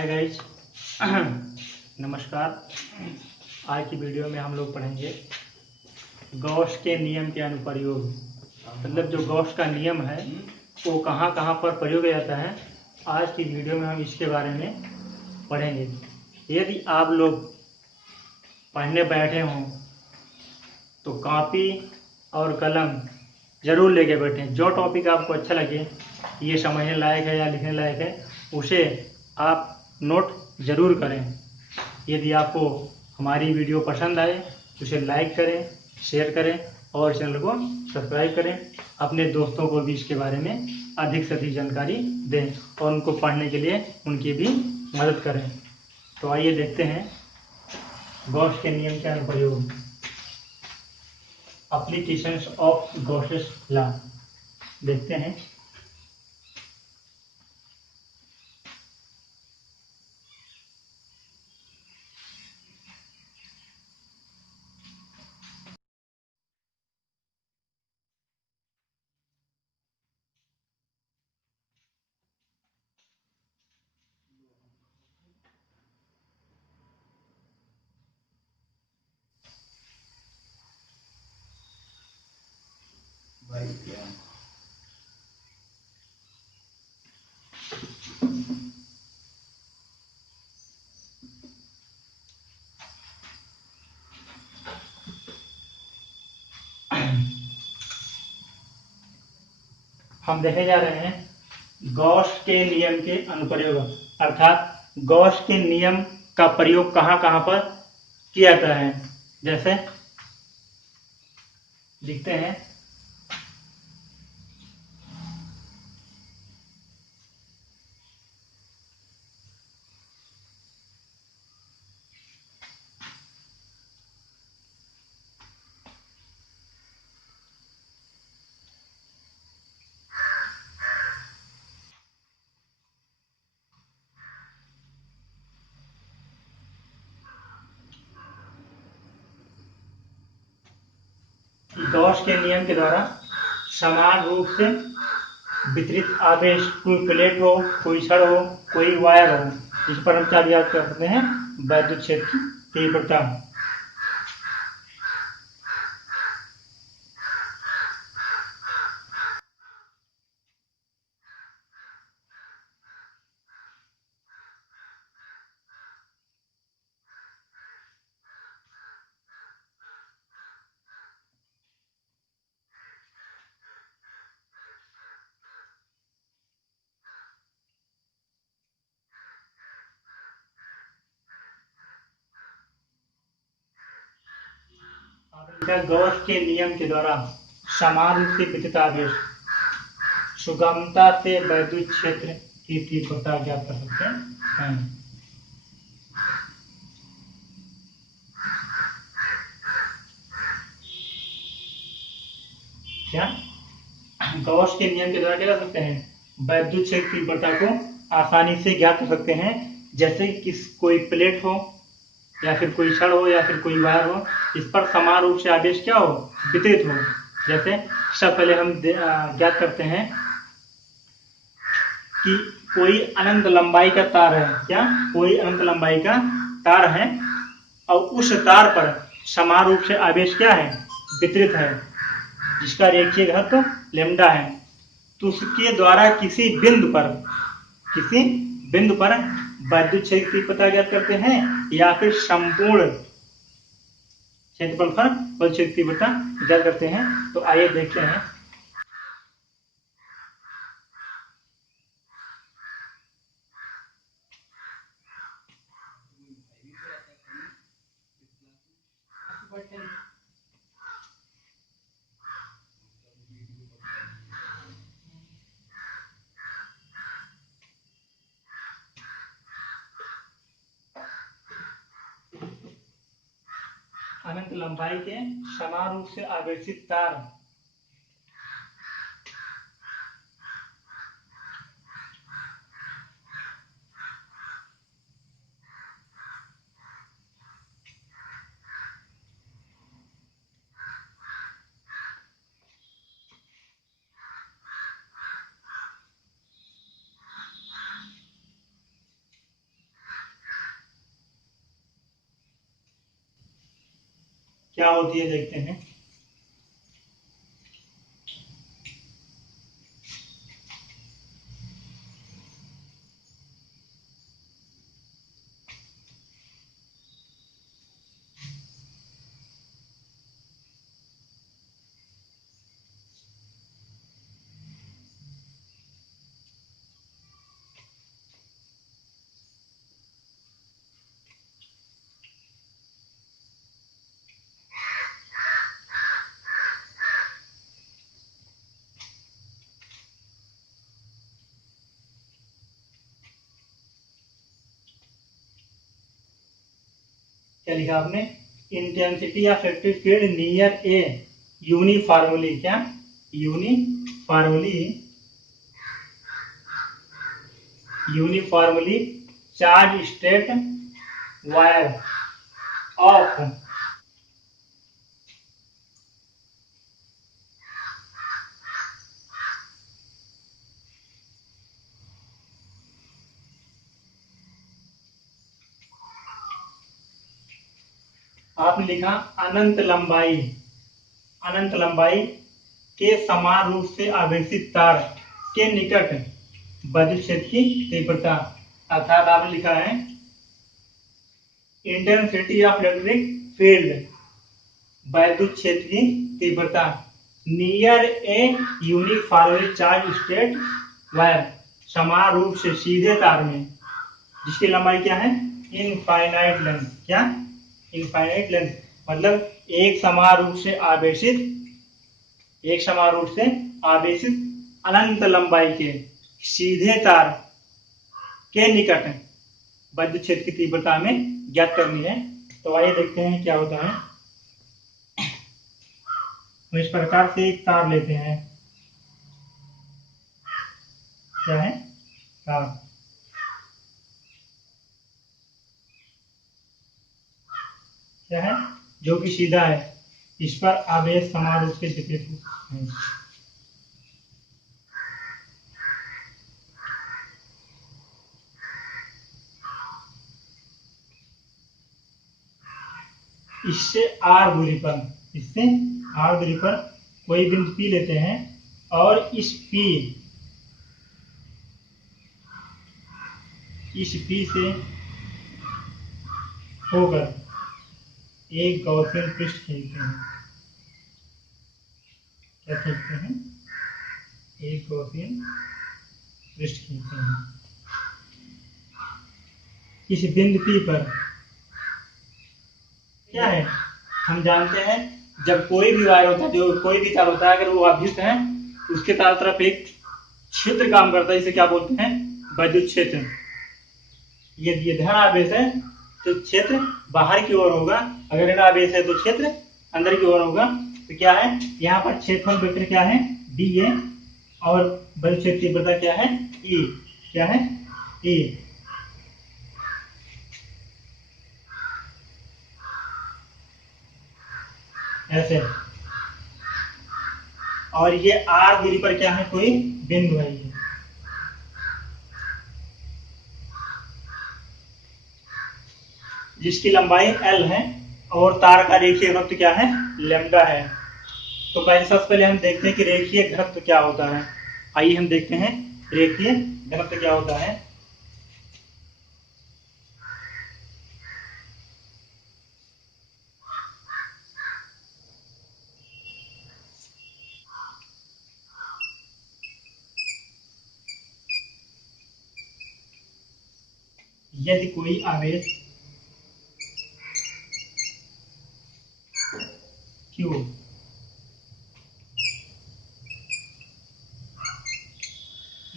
Hi guys. नमस्कार। आज की वीडियो में हम लोग पढ़ेंगे गॉस के नियम के अनुप्रयोग। मतलब जो गॉस का नियम है वो कहाँ कहाँ पर प्रयोग किया जाता है, आज की वीडियो में हम इसके बारे में पढ़ेंगे। यदि आप लोग पढ़ने बैठे हों तो कॉपी और कलम ज़रूर लेके बैठें। जो टॉपिक आपको अच्छा लगे, ये समझने लायक है या लिखने लायक है, उसे आप नोट ज़रूर करें। यदि आपको हमारी वीडियो पसंद आए तो उसे लाइक करें, शेयर करें और चैनल को सब्सक्राइब करें। अपने दोस्तों को भी इसके बारे में अधिक से अधिक जानकारी दें और उनको पढ़ने के लिए उनकी भी मदद करें। तो आइए देखते हैं गॉस के नियम के अनुप्रयोग। एप्लीकेशंस ऑफ गॉसेस लॉ देखते हैं। हम देखे जा रहे हैं गॉस के नियम के अनुप्रयोग, अर्थात गॉस के नियम का प्रयोग कहाँ कहाँ पर किया जाता है। जैसे लिखते हैं गॉस के नियम के द्वारा समान रूप से वितरित आवेश, कोई प्लेट हो, कोई छड़ हो, कोई वायर हो, इस पर हम क्या याद कर सकते हैं, वैद्युत क्षेत्र की तीव्रता। गॉस के नियम के द्वारा समान रूप से वितरित आवेश सुगमता से वैद्युत क्षेत्र की तीव्रता ज्ञात कर सकते हैं। क्या गॉस के नियम के द्वारा क्या कर सकते हैं, वैद्युत क्षेत्र की तीव्रता को आसानी से ज्ञात कर सकते हैं। जैसे कोई प्लेट हो या फिर कोई छड़ हो या फिर कोई वायर हो, इस पर समान रूप से आवेश क्या हो, वितरित हो। जैसे सब पहले हम ज्ञात करते हैं कि कोई अनंत लंबाई का तार है। क्या कोई अनंत लंबाई का तार है और उस तार पर समान रूप से आवेश क्या है, वितरित है, जिसका रेखीय घनत्व लैम्डा है। तो उसके द्वारा किसी बिंदु पर वैद्युत क्षेत्र की पता ज्ञात करते हैं या फिर संपूर्ण क्षेत्रफल पर वैद्युत क्षेत्र की पता ज्ञात करते हैं। तो आइए देखते हैं। अनंत लंबाई के समान रूप से आवेशित तार क्या होती है देखते हैं। क्या लिखा आपने? Intensity of electric field near a uniformly, क्या uniformly uniformly charge straight wire of. आपने लिखा अनंत लंबाई के समान रूप से आवेशित तार के निकट विद्युत क्षेत्र की तीव्रता, अर्थात आपने लिखा है इंटेंसिटी ऑफ इलेक्ट्रिक फील्ड वैद्युत क्षेत्र की तीव्रता near a uniformly charge straight wire, समान रूप से सीधे तार में जिसकी लंबाई क्या है? Infinite length. क्या? इनफाइनाइट लेंथ मतलब एक समान रूप से आवेशित अनंत लंबाई के सीधे तार के निकट विद्युत क्षेत्र की तीव्रता में ज्ञात करनी है। तो आइए देखते हैं क्या होता है। हम इस प्रकार से एक तार लेते हैं। क्या है? तार। क्या है? जो कि सीधा है, इस पर आवेश समान रूप से वितरित है। इससे आर दूरी पर कोई बिंदु पी लेते हैं और इस पी से होकर एक गॉसियन पृष्ठ खींचते हैं। क्या खींचते हैं? एक गॉसियन पृष्ठ खींचते हैं। इस बिंदु पी पर क्या है? हम जानते हैं जब कोई भी वायर होता है, जो कोई भी तार होता है, अगर वो अभ्युत है उसके चारों तरफ एक क्षेत्र काम करता है, इसे क्या बोलते हैं? विद्युत क्षेत्र। यदि ये धन आवेश है तो क्षेत्र बाहर की ओर होगा, अगर ऋण आवेश है तो क्षेत्र अंदर की ओर होगा। तो क्या है? यहाँ पर क्षेत्रफल वेक्टर क्या है? डी है, और विद्युत क्षेत्र की तीव्रता क्या है? ई। क्या है? ई। ऐसे, और ये आर दूरी पर क्या है? कोई बिंदु है ये। जिसकी लंबाई एल है और तार का रेखीय घनत्व क्या है? लैम्डा है। तो सबसे पहले हम देखते हैं कि रेखीय घनत्व क्या होता है। आइए हम देखते हैं रेखीय घनत्व क्या होता है। यदि कोई आवेश Q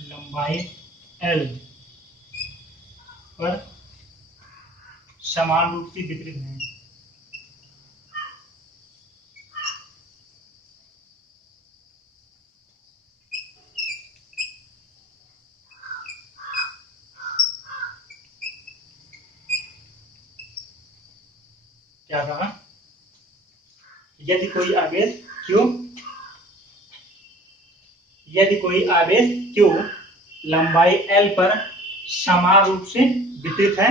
लंबाई L पर समान रूप से वितरित है, क्या कहा? यदि कोई आवेश Q लंबाई L पर समान रूप से वितरित है,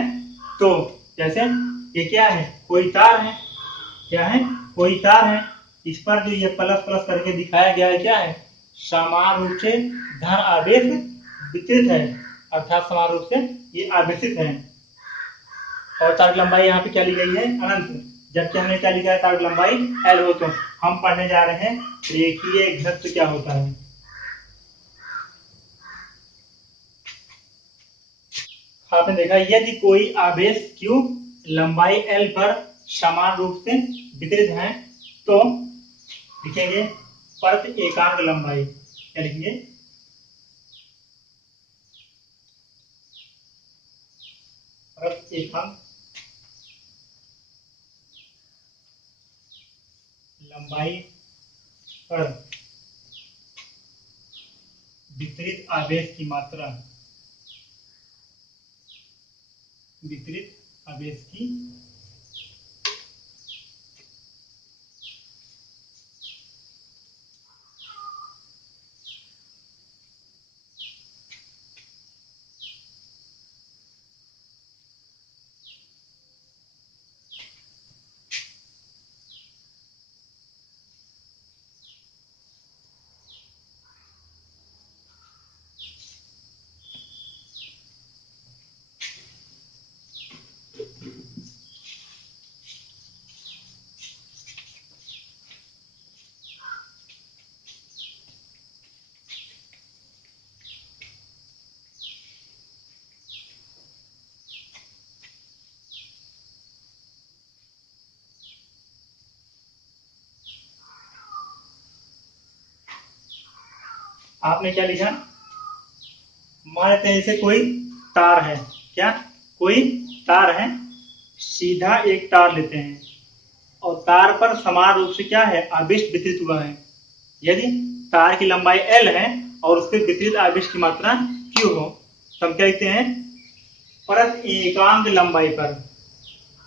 तो जैसे ये क्या है? कोई तार है। क्या है? कोई तार है, इस पर जो ये प्लस प्लस करके दिखाया गया है क्या है, समान रूप से धन आवेश वितरित है, अर्थात समान रूप से ये आवेशित है। और तार की लंबाई यहाँ पे क्या ली गई है, अनंत, जबकि हमने क्या लिखा है, तार की लंबाई L हो। तो हम पढ़ने जा रहे हैं रेखीय घनत्व क्या होता है। आपने देखा यदि कोई आवेश Q लंबाई L पर समान रूप से वितरित है तो लिखेंगे प्रति एकांक लंबाई, क्या लिखेंगे, प्रति एकांक लंबाई पर वितरित आवेश की मात्रा, वितरित आवेश की आपने क्या लिखा, मान लेते हैं जैसे कोई तार है, क्या, कोई तार है, सीधा एक तार लेते हैं और तार पर समान रूप से क्या है, आवेश वितरित हुआ है। यदि तार की लंबाई L है और उसके वितरित आवेश की मात्रा Q हो तो हम क्या लिखते हैं, प्रति एकांक लंबाई पर,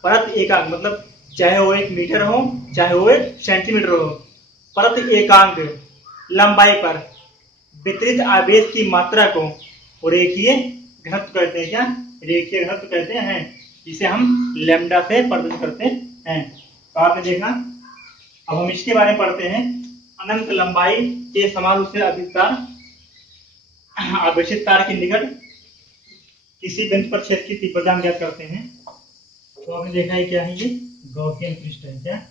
प्रति एकांक मतलब चाहे वो 1 मीटर हो चाहे वो 1 सेंटीमीटर हो, प्रति एकांक लंबाई पर वितरित आवेश की मात्रा को रेखीय घनत्व कहते हैं। क्या, रेखीय घनत्व कहते हैं, जिसे हम लैम्डा से प्रदर्शित करते हैं। तो आपने देखा, अब हम इसके बारे में पढ़ते हैं। अनंत लंबाई के समान रूप से आवेशित तार के निकट किसी बिंदु पर छेद की तीव्रता हम ज्ञात करते हैं। तो आपने देखा है क्या है, ये गॉसियन पृष्ठ है। क्या,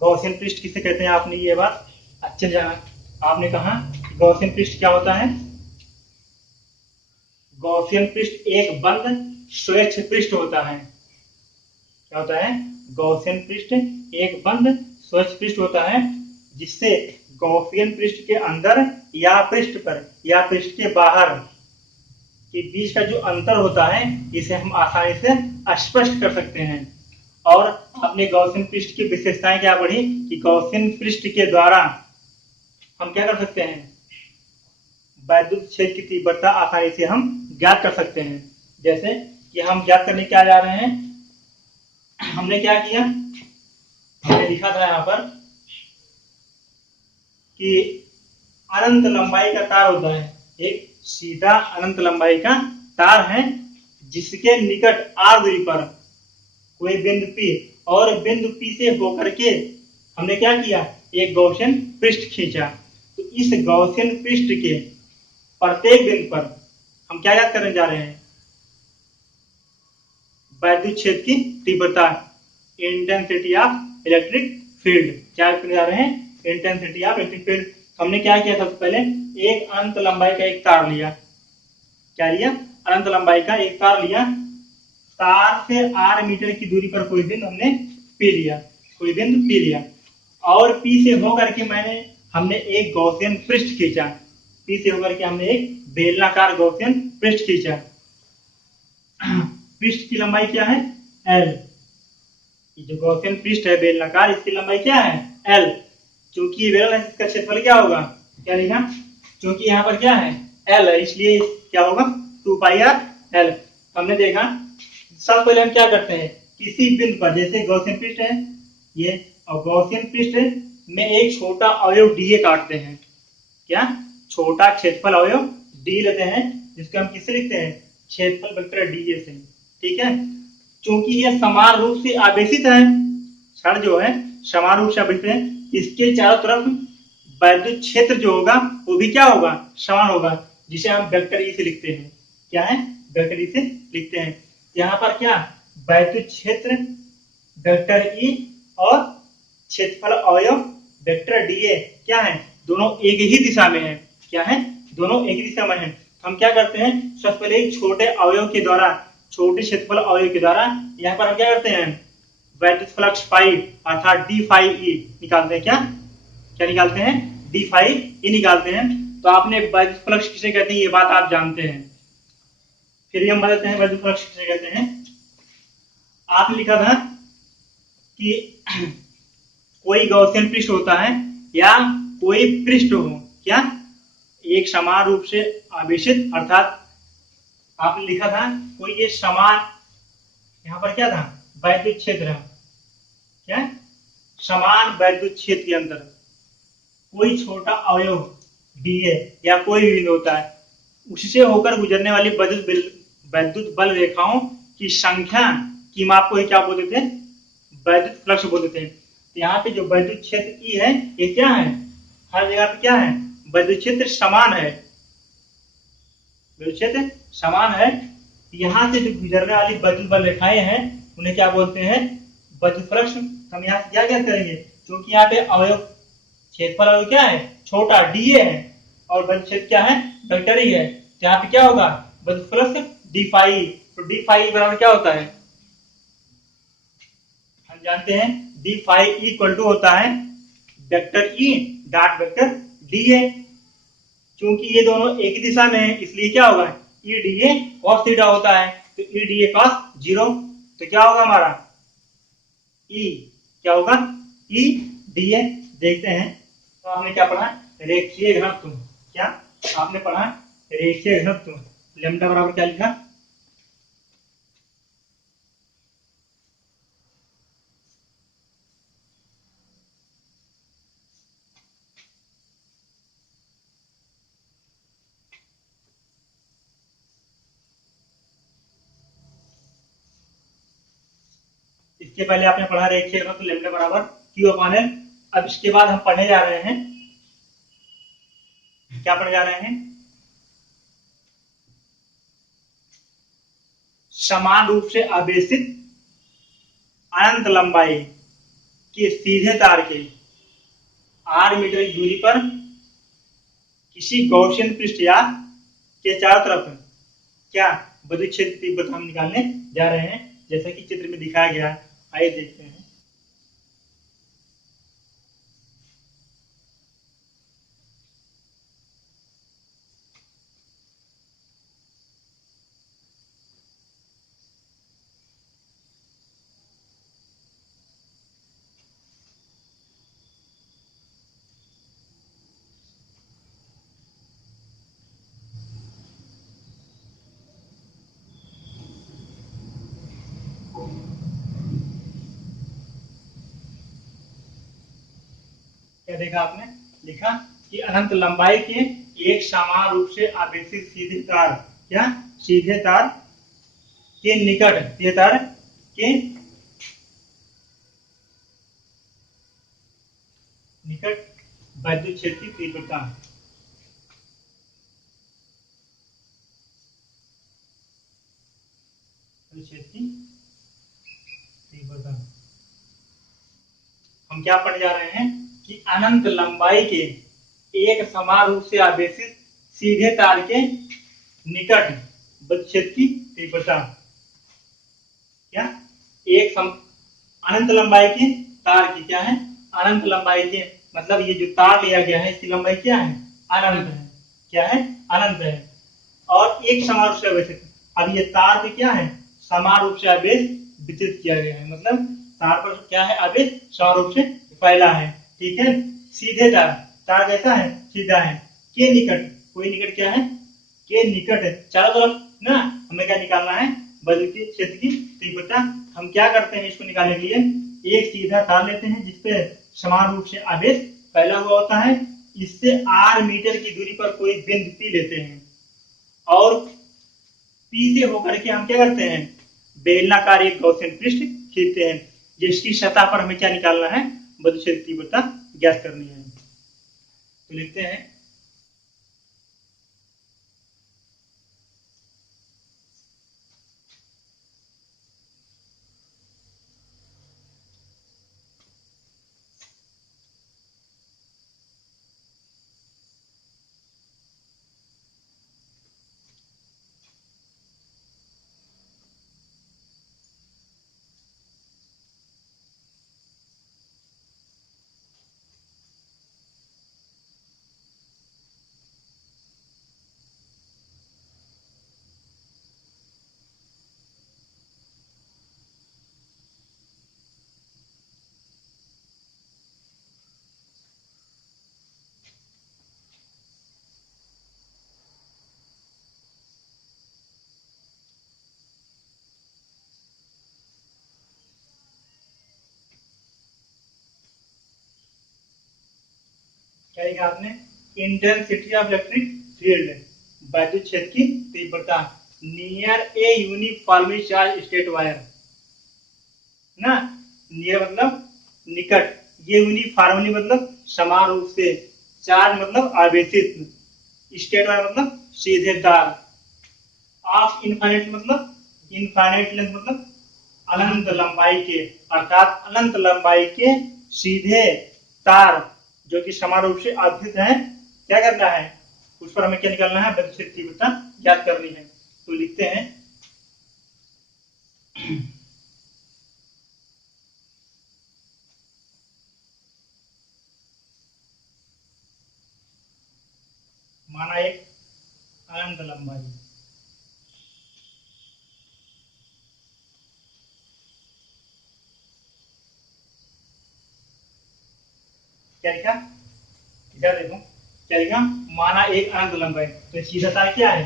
गॉसियन पृष्ठ किसे कहते हैं, आपने ये बात अच्छे जाना। आपने कहा गॉसियन पृष्ठ क्या होता है, गॉसियन पृष्ठ एक बंद स्वच्छ पृष्ठ होता है। क्या होता है, गॉसियन पृष्ठ एक बंद स्वच्छ पृष्ठ होता है, जिससे गॉसियन पृष्ठ के अंदर या पृष्ठ पर या पृष्ठ के बाहर के बीच का जो अंतर होता है, इसे हम आसानी से स्पष्ट कर सकते हैं। और अपने गॉसियन पृष्ठ की विशेषताएं क्या पढ़ी कि गॉसियन पृष्ठ के द्वारा हम क्या कर सकते हैं, वैद्युत क्षेत्र की तीव्रता आसानी से हम ज्ञात कर सकते हैं। जैसे कि हम ज्ञात करने क्या जा रहे हैं, हमने क्या किया, हमने लिखा था यहाँ पर कि अनंत लंबाई का तार होता है, एक सीधा अनंत लंबाई का तार है, जिसके निकट r दूरी पर कोई बिंदु P और बिंदु P से होकर के हमने क्या किया, एक गॉसियन पृष्ठ खींचा। तो इस गॉसियन पृष्ठ के प्रत्येक बिंदु पर हम क्या याद करने जा रहे हैं, वैद्युत क्षेत्र की तीव्रता, इंटेंसिटी ऑफ इलेक्ट्रिक फील्ड। क्या करने जा रहे हैं, इंटेंसिटी ऑफ इलेक्ट्रिक फील्ड। हमने क्या किया, सबसे पहले एक अनंत लंबाई का एक तार लिया। क्या लिया, अनंत लंबाई का एक तार लिया। तार से r मीटर की दूरी पर कोई बिंदु हमने P लिया, कोई बिंदु P लिया, और P से होकर के हमने एक गॉसियन पृष्ठ खींचा। P से होकर के हमने एक बेलनाकार गॉसियन पृष्ठ खींचा। पृष्ठ की लंबाई क्या है, L। जो गॉसियन पृष्ठ है बेलनाकार, इसकी लंबाई क्या है, L। क्योंकि ये बेलन है, इसका क्षेत्रफल क्या होगा, क्या लिखा, क्योंकि यहाँ पर क्या है, L है, इसलिए क्या होगा, 2πr L। हमने देखा, सबसे पहले हम क्या करते हैं, किसी बिंदु पर, जैसे गॉसियन पृष्ठ है ये, और गॉसियन पृष्ठ में एक छोटा अवयव dA काटते हैं। क्या, छोटा क्षेत्रफल अवयव d लेते हैं, जिसको हम किससे लिखते हैं, क्षेत्रफल वेक्टर डीए से। ठीक है, क्योंकि ये समान रूप से आवेशित है, छड़ जो है समान रूप से आवेशित है, इसके चारों तरफ वैद्युत क्षेत्र जो होगा वो भी क्या होगा, समान होगा, जिसे हम वेक्टर ई से लिखते हैं। क्या है, वेक्टर ई से लिखते हैं। यहाँ पर क्या, वैद्युत क्षेत्र वेक्टर ई और क्षेत्रफल अवयव वेक्टर डीए क्या है, दोनों एक ही दिशा में है। क्या है, दोनों एक ही दिशा में है। हम क्या करते हैं, सबसे पहले एक छोटे अवयव के द्वारा, छोटे क्षेत्रफल अवयव के द्वारा यहाँ पर हम क्या करते हैं, वैद्युत फ्लक्स फाई अर्थात डी फाई ई निकालते हैं। क्या क्या निकालते हैं, डी फाई ई निकालते हैं। तो आपने वैद्युत फ्लक्स किसे कहते हैं ये बात आप जानते हैं। फिर हम बताते हैं वैद्युत फ्लक्स किसे कहते हैं। आपने लिखा था कि कोई गॉसियन पृष्ठ होता है या कोई पृष्ठ हो, क्या एक समान रूप से आवेशित, अर्थात आपने लिखा था कोई ये समान, यहाँ पर क्या था, वैद्युत क्षेत्र, क्या समान वैद्युत क्षेत्र के अंदर कोई छोटा अवयव डीए या कोई भी बिंदु होता है, उससे होकर गुजरने वाली वैद्युत बल रेखाओं की संख्या की माप को क्या बोलते थे, वैद्युत फ्लक्स बोलते थे। यहाँ पे जो वैद्युत क्षेत्र ई है ये क्या है, हर जगह पे क्या है, वैद्युत क्षेत्र समान है, वैद्युत क्षेत्र समान है। यहाँ से जो गुजरने वाली वैद्युत बल रेखाएं हैं उन्हें क्या बोलते हैं, वैद्युत फ्लक्स। हम यहाँ से क्या क्या करेंगे, क्योंकि यहाँ पे अवयव क्षेत्रफल अवयव क्या है, छोटा डीए है और वैद्युत क्षेत्र क्या है, वेक्टर ई है। यहाँ पे क्या होगा, वैद्युत फ्लक्स डी फाई। तो डी फाई बराबर क्या होता है, हम जानते हैं डी फाई इक्वल टू होता है vector E dot vector DA. क्योंकि ये दोनों एक ही दिशा में है इसलिए क्या होगा, ई डीए कॉस थीटा होता है। तो ई डीए कॉस 0, तो क्या होगा हमारा ई, क्या होगा ई डीए। देखते हैं, तो आपने क्या पढ़ा, रेखीय घनत्व। क्या आपने पढ़ा, रेखीय घनत्व। लैम्डा बराबर क्या लिखा, इसके पहले आपने पढ़ा रेखीय घनत्व लैम्डा बराबर क्यू अपान एल। अब इसके बाद हम पढ़ने जा रहे हैं, क्या पढ़ने जा रहे हैं, समान रूप से आवेशित अनंत लंबाई के सीधे तार के r मीटर की दूरी पर किसी गॉसियन पृष्ठ या के चारों तरफ क्या विद्युत क्षेत्र तीव्रता हम निकालने जा रहे हैं, जैसा कि चित्र में दिखाया गया है। आइए देखते हैं। क्या देखा आपने, लिखा कि अनंत लंबाई के एक समान रूप से आवेशित सीधे तार, क्या सीधे तार के निकट, सीधे तार के निकट वैद्युत क्षेत्र की तीव्रता, क्षेत्र की तीव्रता। हम क्या पढ़ने जा रहे हैं कि अनंत लंबाई के एक समान रूप से आवेशित सीधे तार के निकट विद्युत क्षेत्र की तीव्रता। क्या एक अनंत लंबाई के तार की, क्या है अनंत लंबाई के, मतलब ये जो तार लिया गया है इसकी लंबाई क्या है, अनंत है। क्या है, अनंत है और एक समान रूप से आवेशित। अब ये तार पे क्या है, समान रूप से आवेश वितरित किया गया है, मतलब तार पर क्या है, आवेश समान रूप से फैला है। ठीक है, सीधे तार, तार कैसा है, सीधा है, के निकट, कोई निकट क्या है, के निकट है, चारों तरफ ना। हमें क्या निकालना है, विद्युत क्षेत्र की तीव्रता। हम क्या करते हैं इसको निकालने के लिए, एक सीधा तार लेते हैं जिसपे समान रूप से आवेश फैला हुआ होता है, इससे r मीटर की दूरी पर कोई बिंदु P लेते हैं और पी से होकर के हम क्या करते हैं, बेलनाकार एक गॉसियन पृष्ठ खींचते हैं, जिसकी सतह पर हमें क्या निकालना है, बद्ध क्षेत्र की तीव्रता ज्ञात करनी है। तो लिखते हैं क्या लिखा आपने, इंटेंसिटी ऑफ इलेक्ट्रिक फील्ड, वैद्युत क्षेत्र की तीव्रता near a uniformly charge straight wire ना, नियर मतलब निकट, ये यूनिफॉर्मली मतलब समान रूप से, चार्ज मतलब आवेशित, स्टेट वायर मतलब सीधे तार, ऑफ इनफाइनाइट मतलब इनफाइनाइट लेंथ मतलब अनंत लंबाई के, अर्थात अनंत लंबाई के सीधे तार जो कि समान रूप से आवेशित है, क्या करना है, उस पर हमें क्या निकालना है, वैद्युत क्षेत्र की तीव्रता ज्ञात करनी है। तो लिखते हैं माना एक अनंत लंबाई, क्या लिखा, इधर देखो क्या लिखा, माना एक अनंत लंबाई, तो सीधा तार क्या है,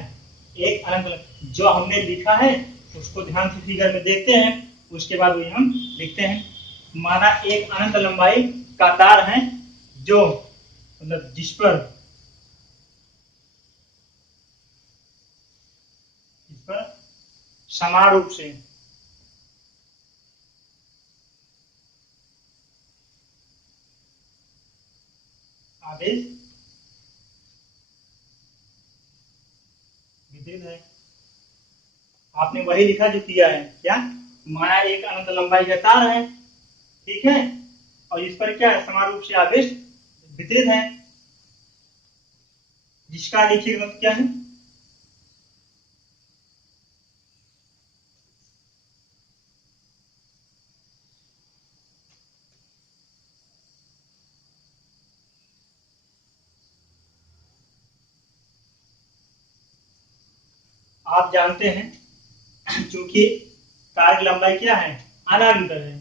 एक अनंत लंबाई, जो हमने लिखा है उसको ध्यान से फिगर में देखते हैं, उसके बाद वही हम लिखते हैं। माना एक अनंत लंबाई का तार है, जो मतलब जिस पर समान रूप से आवेश वितरित है। आपने वही लिखा जो किया है, क्या, माना एक अनंत लंबाई का तार है, ठीक है, और इस पर क्या है, समान रूप से आवेश वितरित है, जिसका लिखिए मतलब क्या है, आप जानते हैं क्योंकि तार की लंबाई क्या है, अनंत है,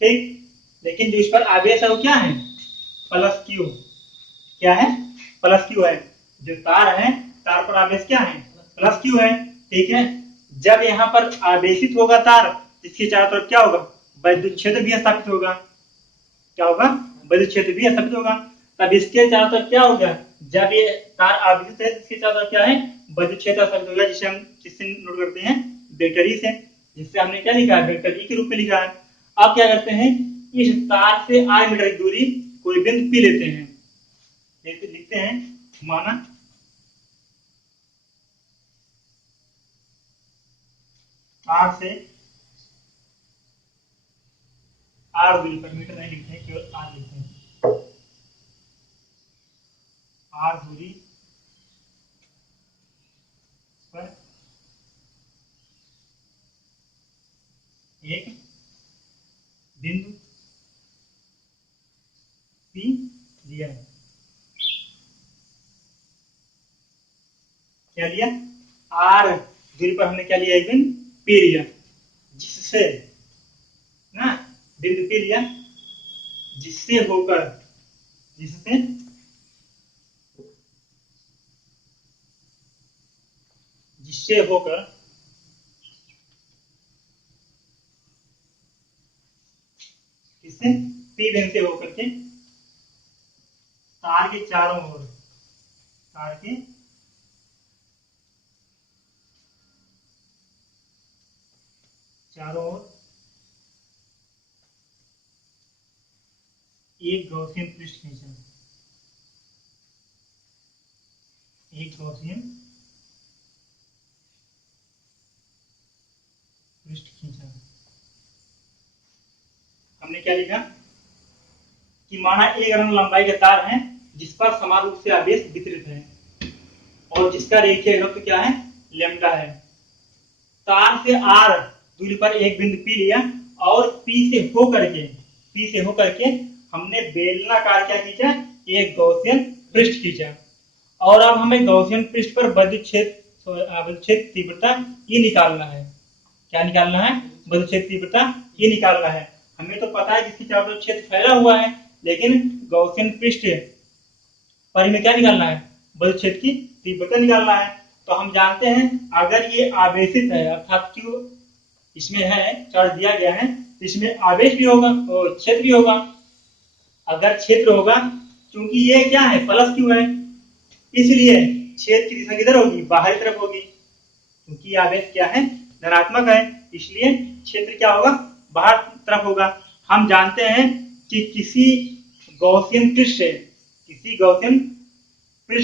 ठीक, लेकिन जो इस पर आवेश है वो क्या है, प्लस क्यू, क्या है, प्लस क्यू है, जो तार है, तार पर आवेश क्या है, प्लस क्यू है, ठीक है। जब यहाँ पर आवेशित होगा तार, इसके चारों तरफ क्या होगा, वैद्युत क्षेत्र भी स्थापित होगा, क्या होगा, वैद्युत क्षेत्र भी स्थापित होगा, तब इसके चारों तरफ क्या होगा, जब ये तार आवेशित है, इसके चारों तरफ क्या है, वैद्युत क्षेत्र स्थापित होगा, जिसे हम किससे नोट करते हैं, वेक्टर ई से, जिससे हमने क्या लिखा है, वेक्टर ई के रूप में लिखा है। अब क्या करते हैं, इस तार से आर मीटर की दूरी कोई बिंदु पी लेते हैं, लिखते हैं माना आर से, आर दूरी पर, मीटर नहीं लिखते हैं, केवल आर लिखते हैं, आर दूरी पर एक बिंदु पी लिया, क्या लिया, आर दूरी पर हमने क्या लिया, एक बिंदु पी लिया, जिससे ना, बिंदु पी लिया, जिससे होकर, जिससे जिससे होकर किससे, पी बिंदु से होकर के तार के चारों ओर, तार के चारों ओर एक गॉसियन पृष्ठ खींचा, एक गॉसियन पृष्ठ खींचा। हमने क्या लिखा कि माना एक रंग लंबाई के तार है जिस पर समान रूप से आवेश वितरित है और जिसका रेखीय घनत्व क्या है, लैम्डा है। तार से आर दूरी पर एक बिंदु पी लिया और पी से होकर के हमने बेलनाकार क्या खींचा, एक गॉसियन पृष्ठ खींचा। और अब हमें गॉसियन पृष्ठ पर विद्युत क्षेत्र तीव्रता ये निकालना है। क्या निकालना है, विद्युत क्षेत्र तीव्रता ये निकालना है। हमें तो पता है जिसके चारों तरफ क्षेत्र फैला हुआ है, लेकिन गॉसियन पृष्ठ पर हमें क्या निकालना है, विद्युत क्षेत्र की तीव्रता निकालना है। तो हम जानते हैं अगर ये आवेशित है अर्थात Q इसमें है, चार्ज दिया गया है, तो इसमें आवेश भी होगा और क्षेत्र भी होगा। अगर क्षेत्र होगा, क्योंकि ये क्या है, प्लस Q है, इसलिए क्षेत्र की दिशा किधर होगी, बाहरी तरफ होगी। क्योंकि आवेश क्या है, धनात्मक है, इसलिए क्षेत्र क्या होगा, बाहर तरफ होगा। हम जानते हैं कि किसी गॉसियन पृष्ठ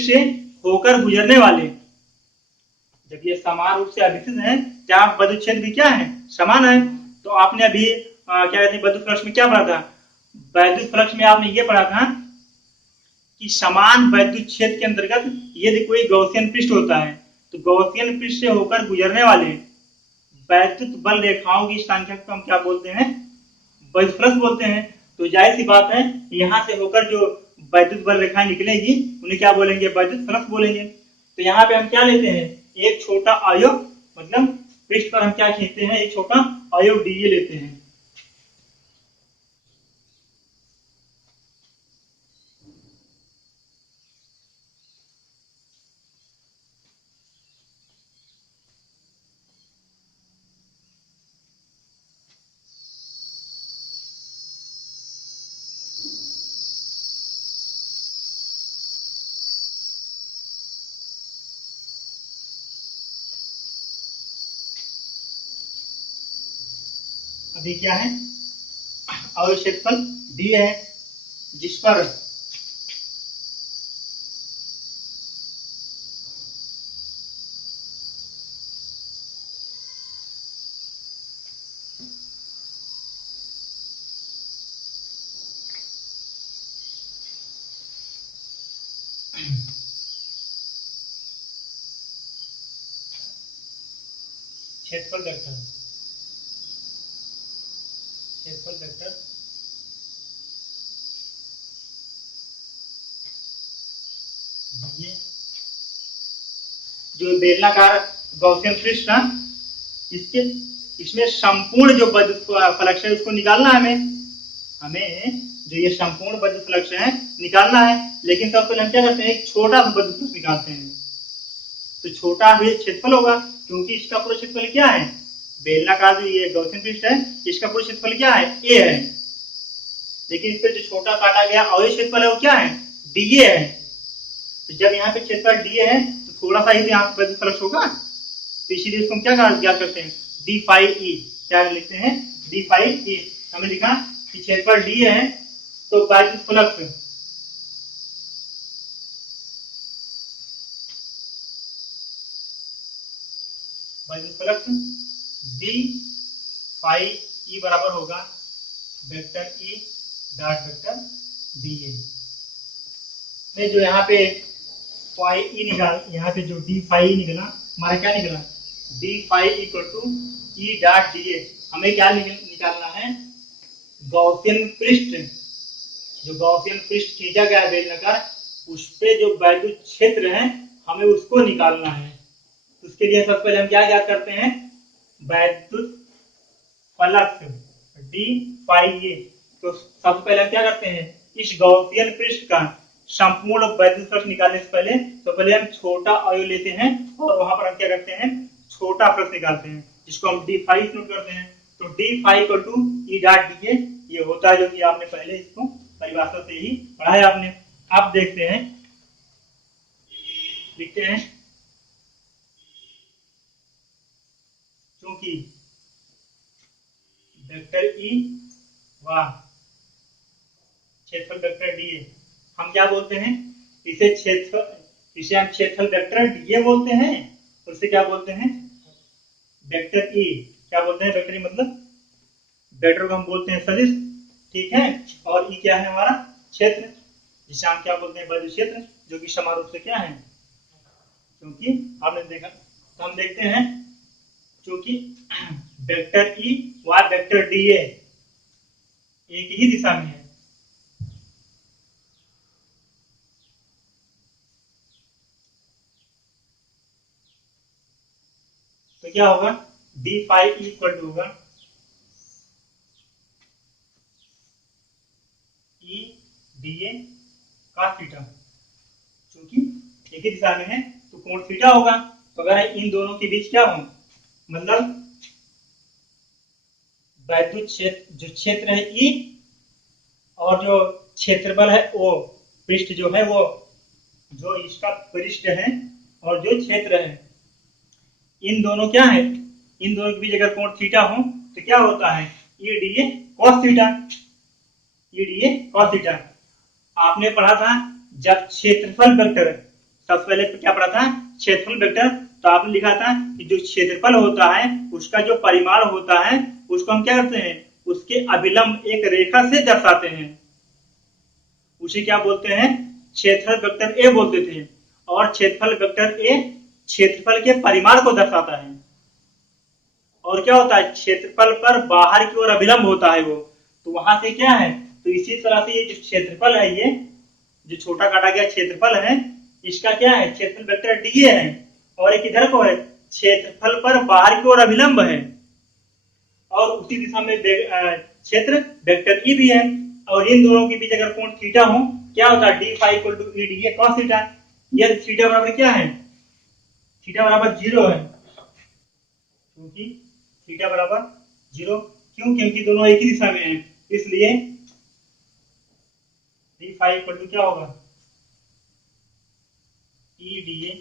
से होकर गुजरने वाले, जब ये समान रूप से अभिस्थित है, क्या विद्युत क्षेत्र भी क्या है, समान है। तो आपने अभी क्या कहते हैं विद्युत फ्लक्स में क्या पढ़ा था, वैद्युत फ्लक्स में आपने ये पढ़ा था कि समान वैद्युत क्षेत्र के अंतर्गत यदि कोई गॉसियन पृष्ठ होता है तो गॉसियन पृष्ठ से होकर गुजरने वाले वैद्युत बल रेखाओं की संख्या को हम क्या बोलते हैं, वैद्युत फ्लक्स बोलते हैं। तो जाहिर सी बात है यहाँ से होकर जो वैद्युत बल रेखाएं निकलेगी उन्हें क्या बोलेंगे, वैद्युत फ्लक्स बोलेंगे। तो यहाँ पे हम क्या लेते हैं, एक छोटा अवयव, मतलब पृष्ठ पर हम क्या खींचते हैं, एक छोटा अवयव डीए लेते हैं। अभी क्या है, अवयव क्षेत्रफल डी है जिस पर क्षेत्रफल वेक्टर ये जो बेलनाकार गॉसियन पृष्ठ ना, इसमें संपूर्ण जो विद्युत फ्लक्स है उसको निकालना है हमें जो ये संपूर्ण विद्युत फ्लक्स है निकालना है। लेकिन सबसे पहले हम क्या करते हैं, एक छोटा सा विद्युत फ्लक्स निकालते हैं। तो छोटा भी क्षेत्रफल होगा, क्योंकि इसका पूरा क्षेत्रफल क्या है, बेलनाकार जो ये गॉसियन पृष्ठ है इसका पूरा क्षेत्रफल क्या है, ए है। लेकिन इस पर जो छोटा काटा गया अवयव क्षेत्रफल है वो क्या है, डीए है। तो जब यहाँ पे क्षेत्रफल डीए है तो थोड़ा सा ही यहाँ पे विद्युत फ्लक्स होगा, तो इसीलिए इसको हम क्या ज्ञात करते हैं, डी फाई ई। क्या लिखते हैं, डी फाई ई। हमें लिखा कि क्षेत्रफल डी है तो विद्युत फ्लक्स डी फाई ई बराबर होगा vector E dot vector D A. जो यहाँ पे फाई ई निकाल, यहाँ पे जो डी फाई निकला, हमारा क्या निकला, d phi equal to E dot d A. हमें क्या निकालना है, गॉसियन पृष्ठ, जो गॉसियन पृष्ठ खींचा गया बेलनाकार, उस पे जो वैद्युत क्षेत्र है हमें उसको निकालना है। उसके लिए सबसे पहले हम क्या ज्ञात करते हैं, वैद्युत फ्लक्स डी फाई ए। तो सबसे पहले हम क्या करते हैं, इस गॉसियन पृष्ठ का संपूर्ण वैद्युत फ्लक्स निकालने से पहले हम छोटा अवयव लेते हैं और वहां पर हम क्या करते हैं, छोटा फ्लक्स निकालते हैं, जिसको हम डी फाई नोट करते हैं। तो d phi equal to E dot d A ये होता है, जो कि आपने पहले इसको परिभाषा से ही पढ़ा है आपने। आप देखते हैं, लिखते हैं, क्योंकि वेक्टर ई व क्षेत्रफल वेक्टर डीए, हम क्या बोलते हैं इसे इसे हम क्षेत्रफल वेक्टर डीए बोलते हैं। उससे क्या बोलते हैं वेक्टर ई, क्या बोलते हैं वेक्टर ई मतलब वेक्टर को हम बोलते हैं सदिश, ठीक है। और ई क्या है हमारा क्षेत्र, जिसे हम क्या बोलते हैं बल क्षेत्र, जो कि समान रूप से क्या है, क्योंकि हमने देखा तो हम देखते हैं क्योंकि वेक्टर ई व वेक्टर डी एक ही दिशा में है। तो क्या होगा डी फाइव इक्वल टू होगा ई डी ए cos थीटा, क्योंकि एक ही दिशा में है तो कोण थीटा होगा। तो अगर इन दोनों के बीच क्या हो, मतलब वैद्युत क्षेत्र जो क्षेत्र है ई और जो क्षेत्रफल है ओ, पृष्ठ जो है वो, जो इसका पृष्ठ है और जो क्षेत्र है, इन दोनों क्या है, इन दोनों के बीच अगर कोण थीटा हो तो क्या होता है ई d A cos theta, E d A cos theta. आपने पढ़ा था जब क्षेत्रफल वेक्टर, सबसे पहले क्या पढ़ा था क्षेत्रफल वेक्टर, तो आपने लिखा था कि जो क्षेत्रफल होता है उसका जो परिमाण होता है उसको हम क्या करते हैं उसके अभिलंब एक रेखा से दर्शाते हैं, उसे क्या बोलते हैं क्षेत्रफल वेक्टर ए बोलते थे। और क्षेत्रफल वेक्टर ए क्षेत्रफल के परिमाण को दर्शाता है। और क्या होता है क्षेत्रफल पर बाहर की ओर अभिलंब होता है वो, तो वहां से क्या है, तो इसी तरह से ये जो क्षेत्रफल है, ये जो छोटा काटा गया क्षेत्रफल है, इसका क्या है क्षेत्रफल वेक्टर डी है। और एक इधर को है क्षेत्रफल पर बाहर की ओर अभिलंब है और उसी दिशा में क्षेत्र वेक्टर ई भी है। और इन दोनों के बीच अगर कोण थीटा हो क्या होता है d phi equal to E d A cos theta. यह थीटा बराबर क्या है, थीटा बराबर 0 है, क्योंकि थीटा बराबर 0, क्यों, क्योंकि दोनों एक ही दिशा में है, इसलिए डी फाइव इक्वल टू क्या होगा ई डी ए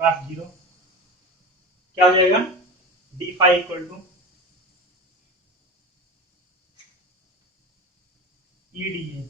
cos 0, क्या हो जाएगा d phi equal to E d A.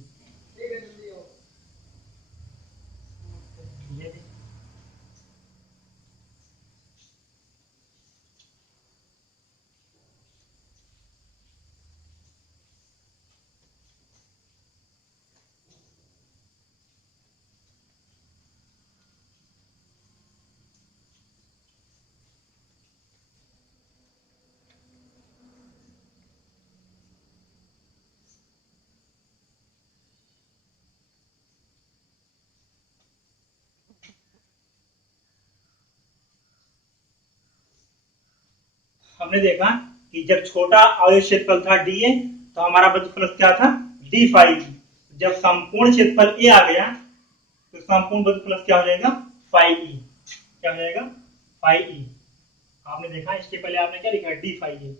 हमने देखा कि जब छोटा अवयव क्षेत्रफल था डी ए तो हमारा बद्धफल क्या था डी फाइव। जब संपूर्ण क्षेत्रफल ए आ गया तो संपूर्ण बद्धफल क्या हो जाएगा फाइव ई, क्या हो जाएगा फाइव ई। आपने देखा इसके पहले आपने क्या लिखा डी फाइव ए,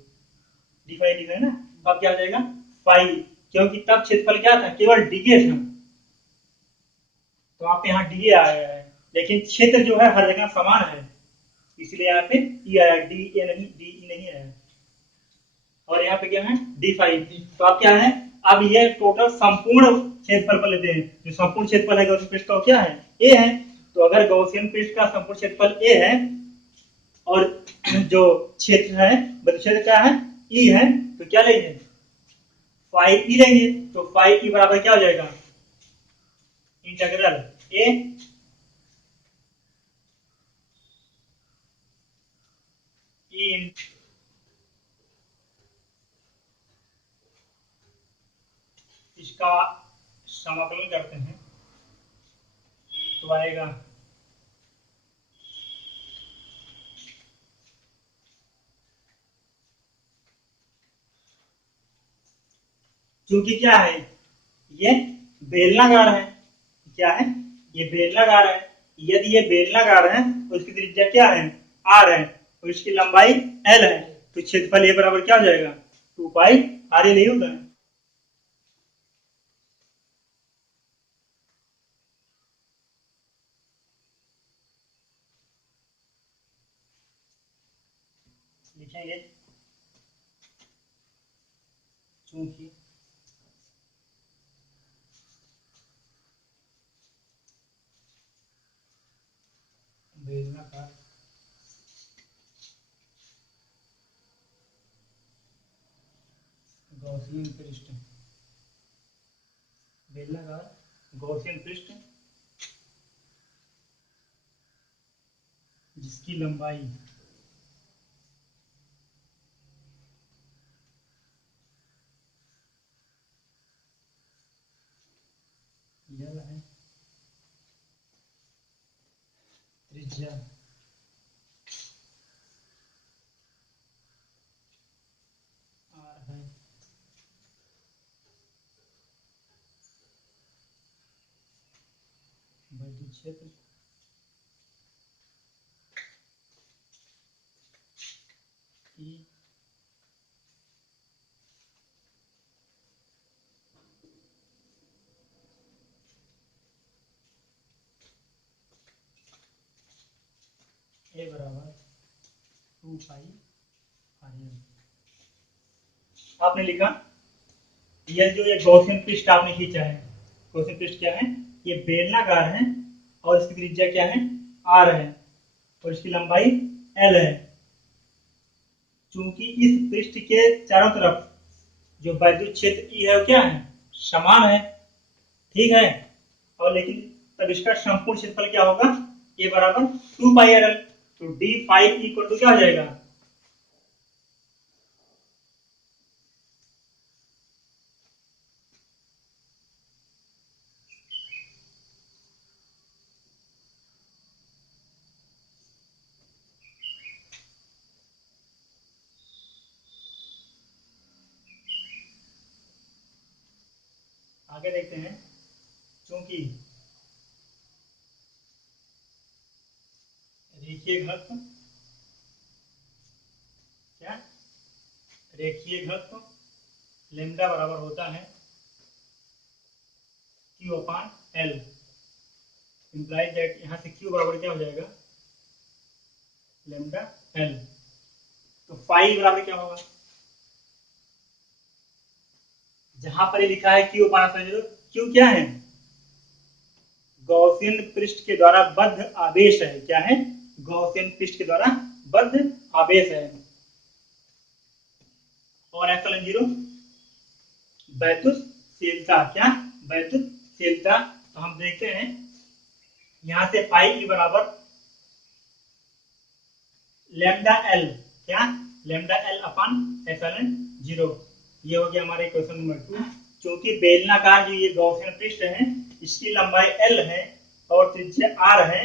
डी फाइव लिखा है ना, अब क्या हो जाएगा फाइव, क्योंकि तब क्षेत्रफल क्या था केवल डी ए था, तो आप यहाँ डी ए आया है, लेकिन क्षेत्र जो है हर जगह समान है, इसलिए यहाँ पे ई आया, डी ए नहीं डी ई नहीं आया। और यहाँ पे क्या है डी फाइव, तो अब क्या है अब ये टोटल संपूर्ण क्षेत्रफल पर लेते हैं, जो संपूर्ण क्षेत्रफल है गौसियन पृष्ठ का क्या है ए है। तो अगर गौसियन पृष्ठ का संपूर्ण क्षेत्रफल ए है और जो क्षेत्र है क्षेत्र क्या है ई है, तो क्या लेंगे फाइव ई लेंगे, तो फाइव ई बराबर क्या हो जाएगा इंटीग्रल ए ई, इसका समाकलन करते हैं तो आएगा क्योंकि क्या है ये बेलनाकार है, क्या है ये बेलनाकार है, यदि ये बेलनाकार है तो इसकी त्रिज्या क्या है आर है और इसकी लंबाई एल है, तो क्षेत्रफल ए बराबर क्या हो जाएगा टू पाई आर ए नहीं होता है। लिखेंगे चूंकि बेलनाकार गॉसियन पृष्ठ, बेलनाकार गॉसियन पृष्ठ जिसकी लंबाई L है, त्रिज्या R है, विद्युत क्षेत्र E A बराबर 2 पाई RL। आपने लिखा यह जो ये गॉसियन पृष्ठ आपने खींचा है, गॉसियन पृष्ठ क्या है, ये बेलनाकार है और इसकी त्रिज्या क्या है, R है और इसकी लंबाई L है। चूंकि इस पृष्ठ के चारों तरफ जो विद्युत क्षेत्र E है वो क्या है, समान है, ठीक है, और लेकिन तब इसका संपूर्ण क्षेत्रफल क्या होगा, A बराबर 2 पाई RL। तो डी फाइव इक्वल टू क्या हो जाएगा, आगे देखते हैं, चूंकि रेखीय घनत्व क्या, रेखीय घनत्व लेमडा बराबर होता है Q upon L, implies that यहां से Q बराबर क्या हो जाएगा, लेमडा L। तो फाई बराबर क्या होगा, जहां पर ये लिखा है Q अपान L, Q क्या है, गॉसियन पृष्ठ के द्वारा बद्ध आवेश है, क्या है, गॉसियन पृष्ठ के द्वारा बद्ध आवेश है। और एप्सिलॉन जीरो वैद्युतशीलता, क्या, वैद्युतशीलता। तो हम देखते हैं यहां से पाई ई बराबर लैम्डा एल, क्या, lambda L upon epsilon zero. ये हो गया हमारे क्वेश्चन नंबर 2। क्योंकि बेलनाकार जो ये गॉसियन पृष्ठ है इसकी लंबाई एल है और त्रिज्या आर है,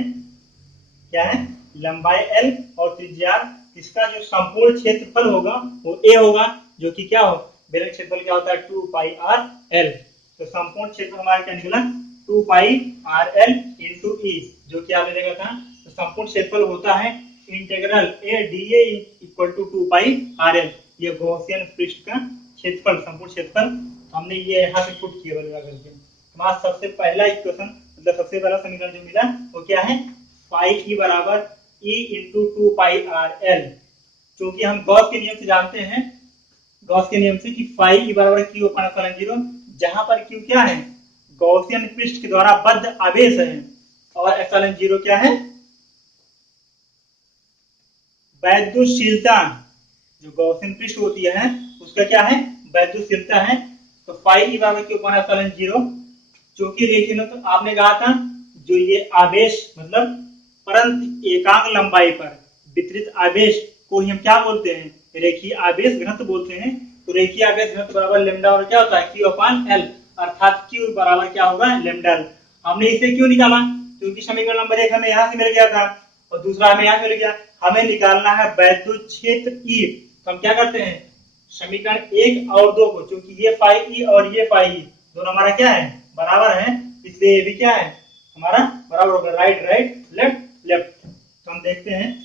क्या है, लंबाई एल और त्रिज्या आर, इसका जो संपूर्ण क्षेत्रफल होगा वो ए होगा, जो कि क्या हो, बेलक क्षेत्रफल क्या होता है 2 पाई आर एल। तो संपूर्ण क्षेत्र हमारा क्या निकला 2 पाई आर एल इंटू ई, जो कि आपने देखा था। तो संपूर्ण क्षेत्रफल होता है integral A d A equal to 2 pi r l, ये गॉसियन पृष्ठ का क्षेत्रफल, संपूर्ण क्षेत्रफल हमने ये यहाँ पे पुट किया लगा करके। हमारा सबसे पहला इक्वेशन मतलब सबसे पहला समीकरण जो मिला वो क्या है, पाई ई बराबर E into 2 pi r L. क्योंकि हम गॉस के नियम से जानते हैं, गॉस के नियम से कि पाई ई बराबर क्यू अपॉन एप्सिलॉन जीरो, जहां पर क्यू क्या है, गॉसियन पृष्ठ के द्वारा बद्ध आवेश है और एप्सिलॉन जीरो क्या है, वैद्युतशीलता, जो गॉसियन पृष्ठ होती है उसका क्या है, वैद्युतशीलता है। तो पाई ई बराबर क्यू अपॉन एप्सिलॉन जीरो, क्योंकि रेखीय तो आपने कहा था जो ये आवेश मतलब परंत एकांक लंबाई पर वितरित आवेश को हम क्या बोलते हैं, रेखीय आवेश घनत्व बोलते हैं। तो रेखीय आवेश घनत्व बराबर लेमडा और क्या होता है Q अपान L, अर्थात Q बराबर क्या होगा, लेमडा L। हमने इसे क्यों निकाला, क्योंकि समीकरण नंबर 1 हमें यहाँ से मिल गया था और दूसरा हमें यहाँ मिल गया, हमें निकालना है वैद्युत क्षेत्र E। तो हम क्या करते हैं, समीकरण 1 और 2 को, क्योंकि ये फाई ई और ये फाई ई दोनों हमारा क्या है, बराबर है, इसलिए ये भी क्या है हमारा बराबर होगा, राइट राइट लेफ्ट लेफ्ट। तो हम देखते हैं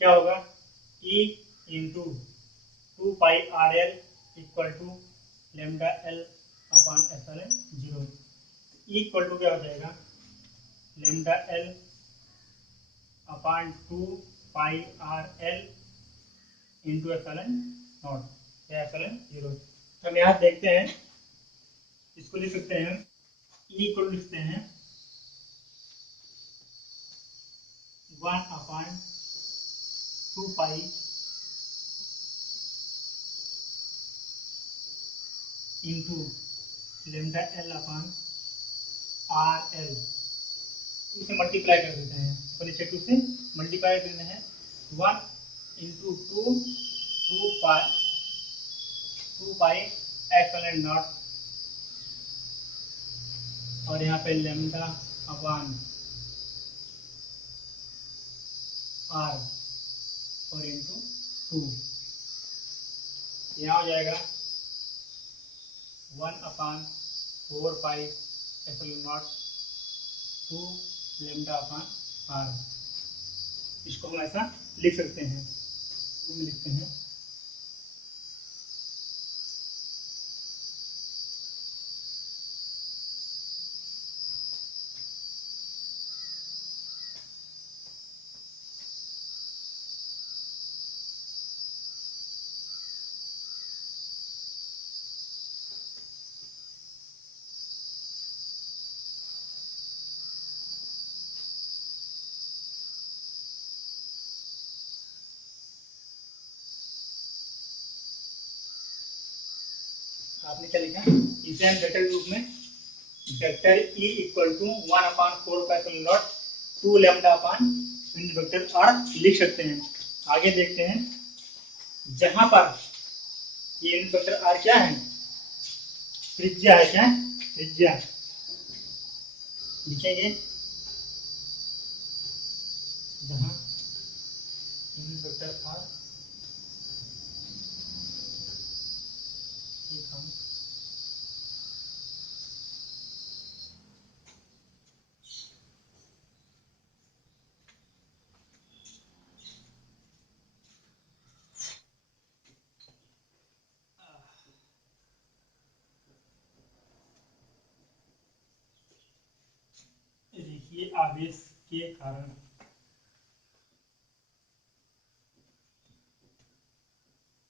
क्या होगा, E into 2 pi r l equal to lambda l upon epsilon zero, equal to क्या हो जाएगा, lambda l upon 2 pi r l into epsilon naught या एप्सिलॉन 0। तो हम यहाँ देखते हैं, इसको लिख सकते हैं ई को लिखते हैं 1 upon 2 pi into lambda l upon R L, इसे मल्टीप्लाई कर देते हैं, तो नीचे 2 से मल्टीप्लाई कर देते हैं 1 इंटू 2 पाई एप्सिलॉन नॉट, और यहाँ पे लेमडा अपॉन आर और इंटू 2, यहाँ हो जाएगा 1 upon 4 pi epsilon naught 2 lambda upon r. इसको हम ऐसा लिख सकते हैं, लिखते हैं आपने क्या लिखा, इसे हम वेक्टर रूप में vector E equal to 1 upon 4 pi epsilon naught 2 lambda upon vector r लिख सकते हैं। आगे देखते हैं, जहां पर ये वेक्टर आर क्या है, त्रिज्या है, क्या त्रिज्या लिखेंगे, जहां वेक्टर आर रेखीय आवेश के कारण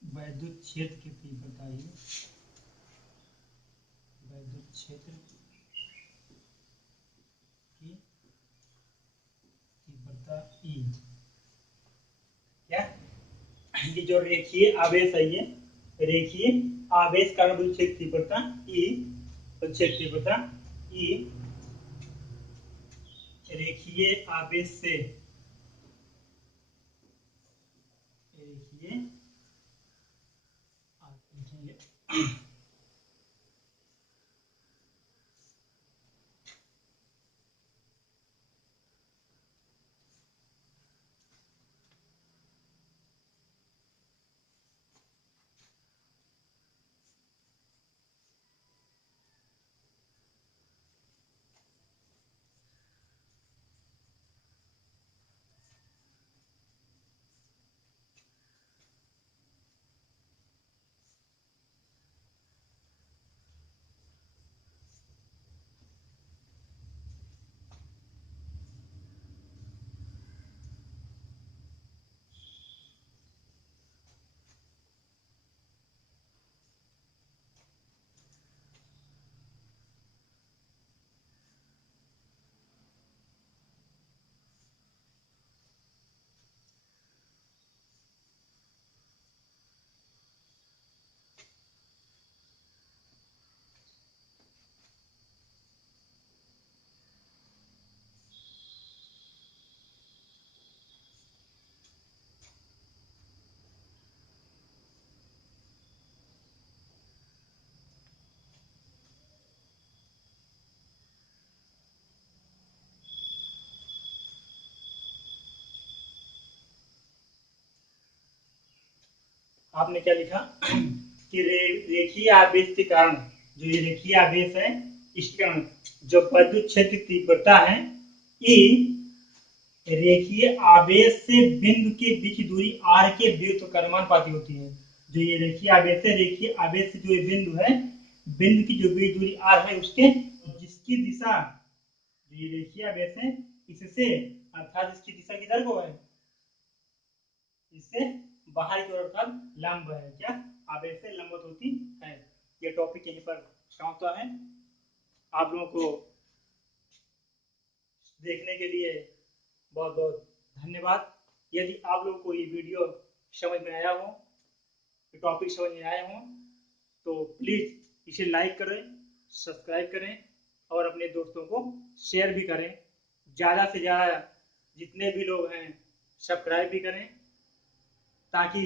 वैद्युत क्षेत्र की तीव्रता ही, वैद्युत क्षेत्र की तीव्रता ई, क्या ये जो रेखीय आवेश है, ये रेखीय आवेश कारण वैद्युत क्षेत्र तीव्रता ई, क्षेत्र तीव्रता ई रेखीय आवेश से, रेखीय आपने क्या लिखा कि रेखीय आवेश के कारण, जो ये रेखीय आवेश है इसके कारण जो वैद्युत क्षेत्र तीव्रता है ई, रेखीय आवेश से बिंदु के बीच दूरी r के वेग के अनुपाती होती है। जो ये रेखीय आवेश है, रेखीय आवेश से जो बिंदु है, बिंदु की जो बीच दूरी r है उसके, जिसकी दिशा, ये रेखीय आवेश है, इससे अर्थात इसकी दिशा किधर को है, इससे बाहर की ओर अर्थात लंब है। क्या आवेश से लंबवत होती है। ये टॉपिक यहीं पर समाप्त है। आप लोगों को देखने के लिए बहुत बहुत धन्यवाद। यदि आप लोगों को ये वीडियो समझ में आया हो, टॉपिक समझ में आया हो, तो प्लीज इसे लाइक करें, सब्सक्राइब करें और अपने दोस्तों को शेयर भी करें। ज़्यादा से ज़्यादा जितने भी लोग हैं सब्सक्राइब भी करें, ताकि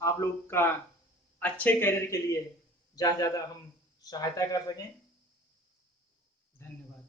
आप लोग का अच्छे करियर के लिए ज़्यादा से ज़्यादा हम सहायता कर सकें। धन्यवाद।